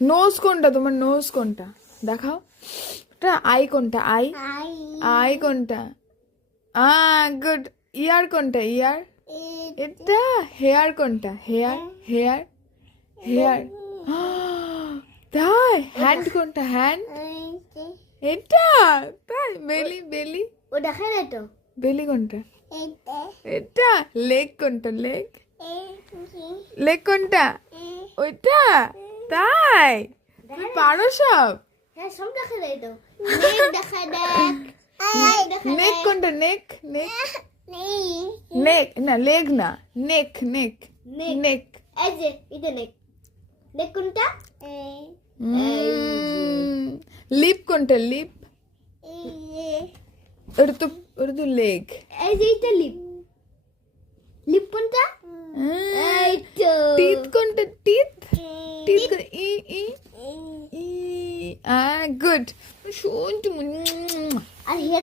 Nose কোনটা তোমার? Nose কোনটা দেখাও। এটা আই কোনটা? আই আই কোনটা? গুড। ইয়ার কোনটা? ইয়ার এটা। হেয়ার কোনটা? Hair hair hair. তাই হ্যান্ড কোনটা? হ্যান্ড এটা। তাই বেলি বেলি। ও দেখা নাই তো। বেলি কোনটা? এটা। লেগ কোনটা? লেগ লেগ কোনটা? ওইটা। তাই তুমি পারো সব। হ্যাঁ সব দেখা নাই তো। নেক দেখা দেখ। নেক কোনটা? নেক নেক নেই নেক না, লেগ না, নেক নেক নেক। নেক। এই যে এটা নেক। নেক কোনটা? লিপ কোনটা? লিপ ওটা তো লেগ। এই যে এটা লিপ। লিপ কোনটা? এই তো। টিথ কোনটা? টিথ টিথ ই ই ই গুড। শুন তুমি। আর